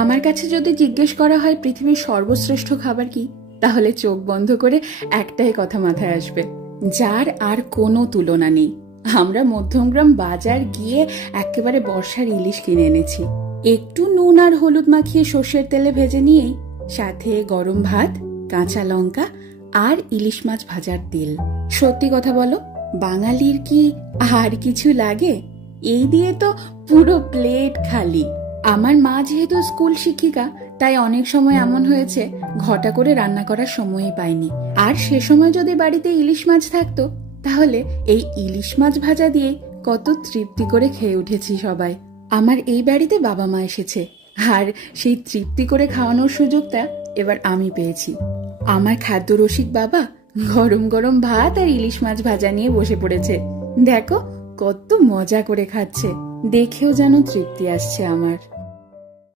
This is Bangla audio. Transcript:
আমার কাছে যদি জিজ্ঞেস করা হয় পৃথিবীর সর্বশ্রেষ্ঠ খাবার কি, তাহলে চোখ বন্ধ করে একটাই কথা মাথায় আসবে, যার আর কোনো তুলনা নেই। আমরা মধ্যমগ্রাম বাজার গিয়ে একেবারে বর্ষার ইলিশ কিনে এনেছি। একটু নুন আর হলুদ মাখিয়ে সর্ষের তেলে ভেজে নিয়েই সাথে গরম ভাত, কাঁচা লঙ্কা আর ইলিশ মাছ ভাজার তেল। সত্যি কথা বলো, বাঙালির কি আর কিছু লাগে? এই দিয়ে তো পুরো প্লেট খালি। আমার মা যেহেতু স্কুল শিক্ষিকা, তাই অনেক সময় এমন হয়েছে ঘটা করে রান্না করার সময়ই পাইনি। আর সে সময় যদি বাড়িতে ইলিশ মাছ থাকতো, তাহলে এই ইলিশ মাছ ভাজা দিয়ে কত তৃপ্তি করে খেয়ে উঠেছি সবাই। আমার এই বাড়িতে বাবা মা এসেছে, আর সেই তৃপ্তি করে খাওয়ানোর সুযোগটা এবার আমি পেয়েছি। আমার খাদ্য রসিক বাবা গরম গরম ভাত আর ইলিশ মাছ ভাজা নিয়ে বসে পড়েছে। দেখো কত মজা করে খাচ্ছে, দেখেও যেন তৃপ্তি আসছে আমার।